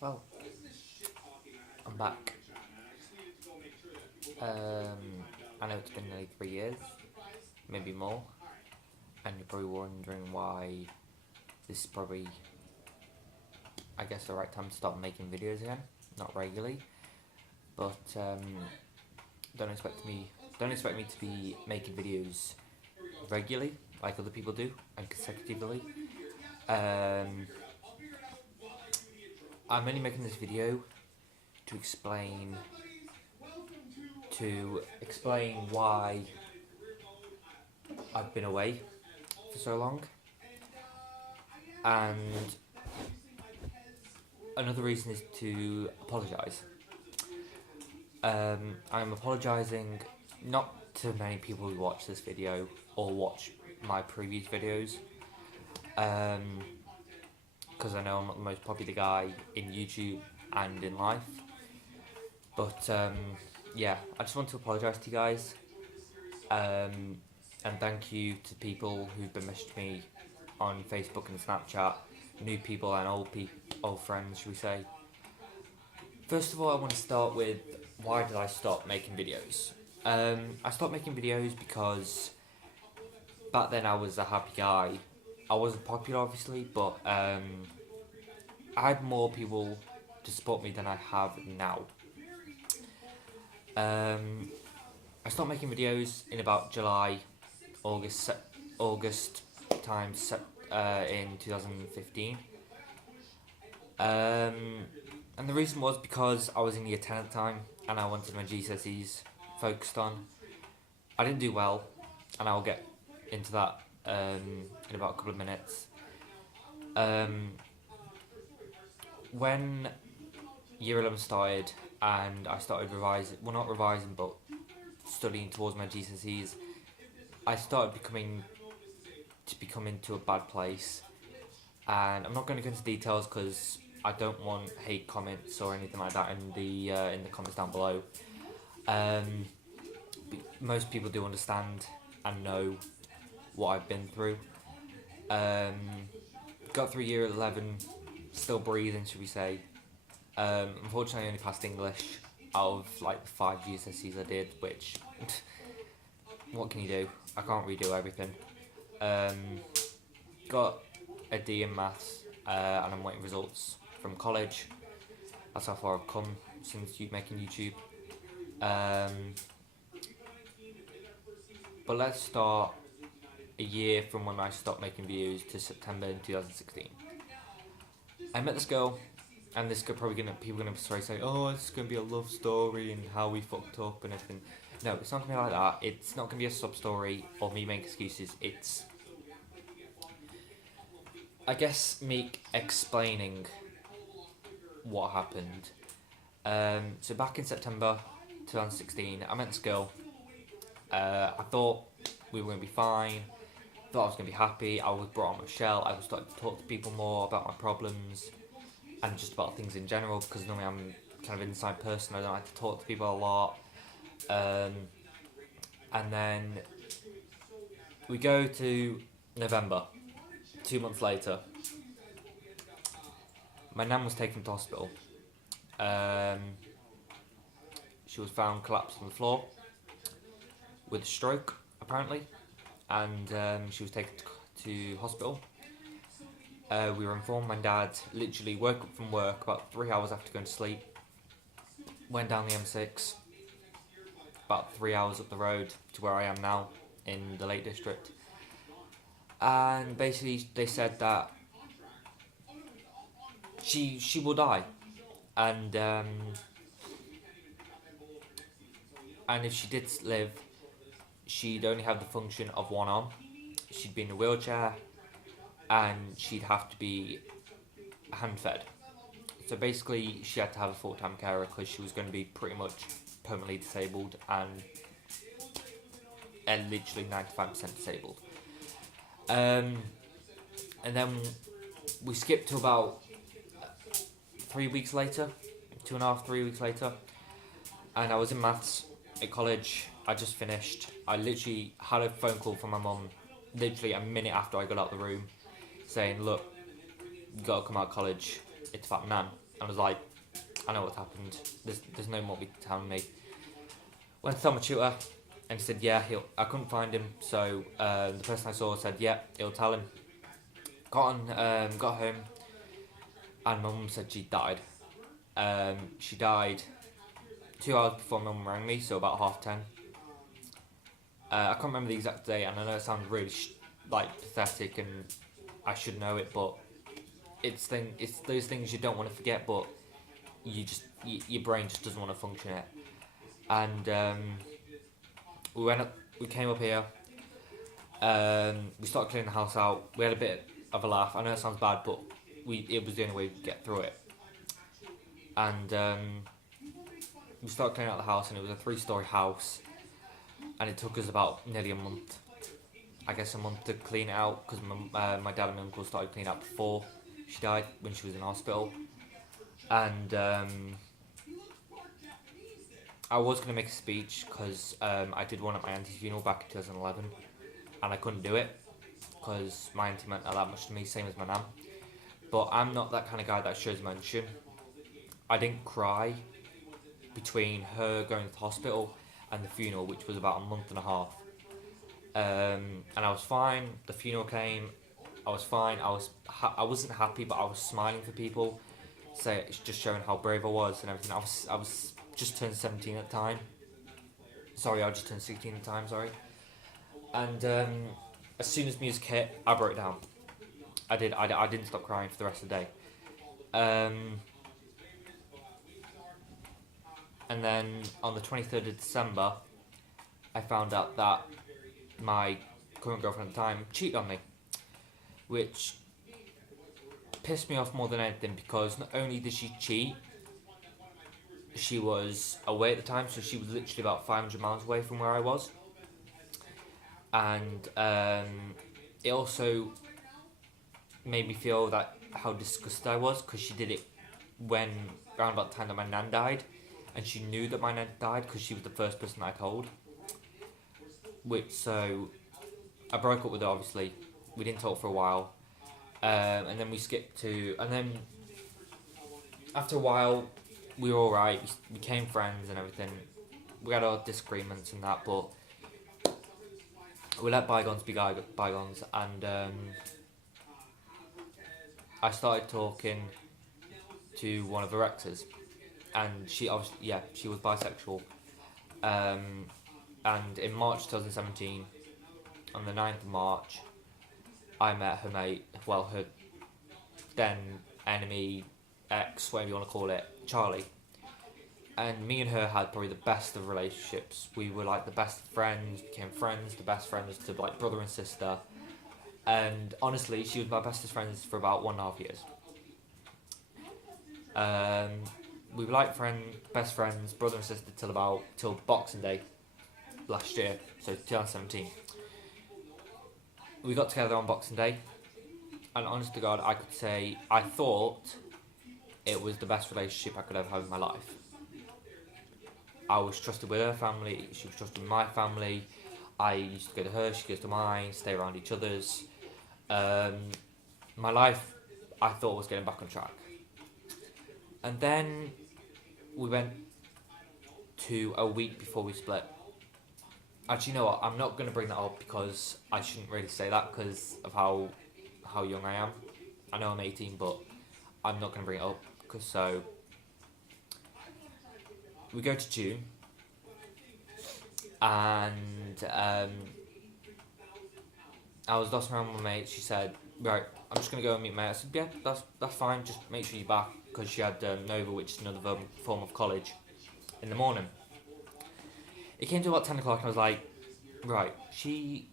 Well, I'm back. I know it's been nearly 3 years, maybe more, and you're probably wondering why this is probably, I guess, the right time to start making videos again. Not regularly, but don't expect me, don't expect me to be making videos regularly like other people do and consecutively. Um, I'm only making this video to explain why I've been away for so long, and another reason is to apologise. I'm apologising not to many people who watch this video or watch my previous videos, because I know I'm not the most popular guy in YouTube and in life. But yeah, I just want to apologise to you guys, and thank you to people who've been messaging me on Facebook and Snapchat, new people and old friends, should we say. First of all, I want to start with why did I stop making videos? I stopped making videos because back then I was a happy guy. I wasn't popular, obviously, but I had more people to support me than I have now. I stopped making videos in about July, August time in 2015. And the reason was because I was in year 10 at the time and I wanted my GCSEs focused on. I didn't do well, and I'll get into that in about a couple of minutes. When year 11 started and I started revising, well, not revising, but studying towards my GCSEs, I started become into a bad place. And I'm not going to go into details because I don't want hate comments or anything like that in the comments down below. Most people do understand and know what I've been through. Got through year 11, still breathing, should we say. Unfortunately, I only passed English out of like the 5 GCSEs I did, which what can you do? I can't redo everything. Got a D in maths, and I'm waiting results from college. That's how far I've come since making YouTube. But let's start a year from when I stopped making videos to September in 2016. I met this girl, and this girl people gonna say, oh, it's gonna be a love story and how we fucked up and everything. No, it's not gonna be like that. It's not gonna be a sub story or me making excuses. It's, I guess, me explaining what happened. So back in September 2016, I met this girl. I thought we were going to be fine. Thought I was going to be happy. I was brought on my shell. I was starting to talk to people more about my problems and just about things in general, because normally I'm kind of an inside person. I don't like to talk to people a lot. And then we go to November, 2 months later. My nan was taken to hospital. She was found collapsed on the floor with a stroke, apparently, and she was taken to hospital. We were informed. My dad literally woke up from work about 3 hours after going to sleep, went down the M6, about 3 hours up the road to where I am now in the Lake District, and basically they said that she will die, and if she did live, she'd only have the function of one arm. She'd be in a wheelchair, and she'd have to be hand-fed. So basically, she had to have a full-time carer because she was going to be pretty much permanently disabled and literally 95% disabled. And then we skipped to about 3 weeks later, 2.5, 3 weeks later, and I was in maths at college. I just finished. I literally had a phone call from my mum literally a minute after I got out of the room saying, look, you gotta come out of college, it's about Nan. I was like, I know what's happened. There's no more be telling me. Went to tell my tutor, and he said, yeah, I couldn't find him. So the person I saw said, yeah, he'll tell him. Got home, and my mum said she died. She died 2 hours before my mum rang me, so about 10:30. I can't remember the exact date, and I know it sounds really pathetic, and I should know it, but it's those things you don't want to forget, but your brain just doesn't want to function it. And we came up here. We started cleaning the house out. We had a bit of a laugh. I know it sounds bad, but it was the only way to get through it. And we started cleaning out the house, and it was a 3-story house, and it took us about nearly a month. I guess a month to clean it out, because my dad and my uncle started cleaning out before she died, when she was in hospital. And I was going to make a speech, because I did one at my auntie's funeral back in 2011, and I couldn't do it because my auntie meant that much to me, same as my nan. But I'm not that kind of guy that shows emotion. I didn't cry between her going to the hospital and the funeral, which was about a month and a half. And I was fine. The funeral came. I was fine. I wasn't happy, but I was smiling for people. So it's just showing how brave I was and everything. I was just turned 17 at the time. Sorry, I just turned 16 at the time. Sorry. And as soon as music hit, I broke down. I didn't stop crying for the rest of the day. And then on the 23rd of December, I found out that my current girlfriend at the time cheated on me, which pissed me off more than anything, because not only did she cheat, she was away at the time, so she was literally about 500 miles away from where I was. And it also made me feel that how disgusted I was, because she did it around about the time that my nan died, and she knew that my nan died because she was the first person I told. So I broke up with her, obviously. We didn't talk for a while. And then we skipped to... And then after a while, we were alright. We became friends and everything. We had our disagreements and that, but we let bygones be bygones. And I started talking to one of her exes. And she was bisexual. And in March 2017, on the 9th of March, I met her mate, her then enemy, ex, whatever you want to call it, Charlie. And me and her had probably the best of relationships. We were like the best friends, became friends, the best friends to like brother and sister. And honestly, she was my bestest friends for about 1.5 years. We were like best friends, brother and sister till Boxing Day last year, so 2017. We got together on Boxing Day, and honest to God, I could say I thought it was the best relationship I could ever have in my life. I was trusted with her family, she was trusted with my family. I used to go to her, she goes to mine, stay around each other's. My life, I thought, was getting back on track. And then we went to a week before we split. Actually, you know what? I'm not going to bring that up, because I shouldn't really say that because of how young I am. I know I'm 18, but I'm not going to bring it up. So we go to June, and I was lost around with my mate. She said, right, I'm just going to go and meet my mate. I said, yeah, that's fine. Just make sure you're back, because she had Nova, which is another form of college, in the morning. It came to about 10 o'clock, and I was like, right, she